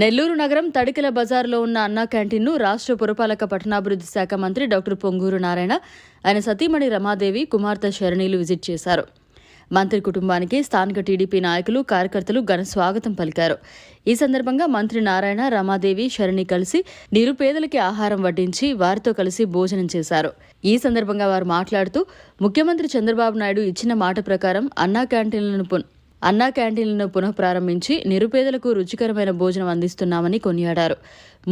నెల్లూరు నగరం తడికెల బజార్లో ఉన్న అన్నా క్యాంటీన్ను రాష్ట్ర పురపాలక పట్టణాభివృద్ధి శాఖ మంత్రి డాక్టర్ పొంగూరు నారాయణ, ఆయన సతీమణి రమాదేవి, కుమార్తె శరణీలు విజిట్ చేశారు. మంత్రి కుటుంబానికి స్థానిక టీడీపీ నాయకులు, కార్యకర్తలు ఘన స్వాగతం పలికారు. ఈ సందర్భంగా మంత్రి నారాయణ, రమాదేవి, శరణి కలిసి నిరుపేదలకి ఆహారం వడ్డించి వారితో కలిసి భోజనం చేశారు. ఈ సందర్భంగా వారు మాట్లాడుతూ, ముఖ్యమంత్రి చంద్రబాబు నాయుడు ఇచ్చిన మాట ప్రకారం అన్నా క్యాంటీన్లను పునఃప్రారంభించి నిరుపేదలకు రుచికరమైన భోజనం అందిస్తున్నామని కొనియాడారు.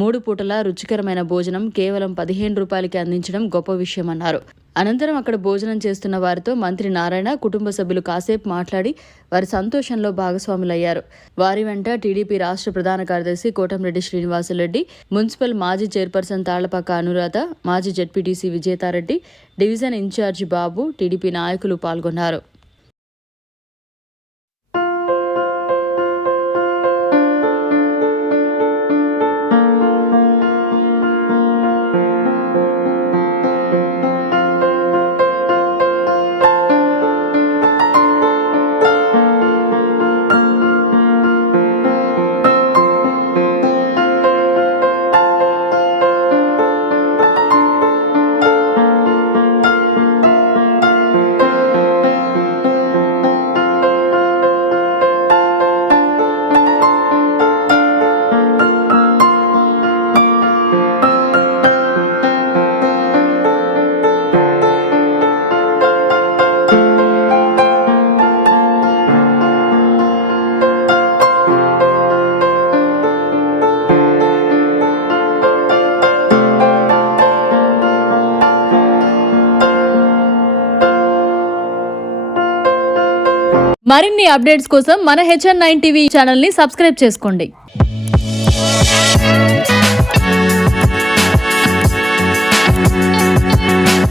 3 పూటల రుచికరమైన భోజనం కేవలం 15 రూపాయలకి అందించడం గొప్ప విషయమన్నారు. అనంతరం అక్కడ భోజనం చేస్తున్న వారితో మంత్రి నారాయణ, కుటుంబ సభ్యులు కాసేపు మాట్లాడి వారి సంతోషంలో భాగస్వాములయ్యారు. వారి వెంట టీడీపీ రాష్ట్ర ప్రధాన కార్యదర్శి కోటంరెడ్డి శ్రీనివాసరెడ్డి, మున్సిపల్ మాజీ చైర్పర్సన్ తాళ్లపాక అనురాధ, మాజీ జెడ్పీటీసీ విజేతారెడ్డి, డివిజన్ ఇన్ఛార్జి బాబు, టీడీపీ నాయకులు పాల్గొన్నారు. మరిన్ని అప్డేట్స్ కోసం మన HN9 టీవీ ఛానల్ని సబ్స్క్రైబ్ చేసుకోండి.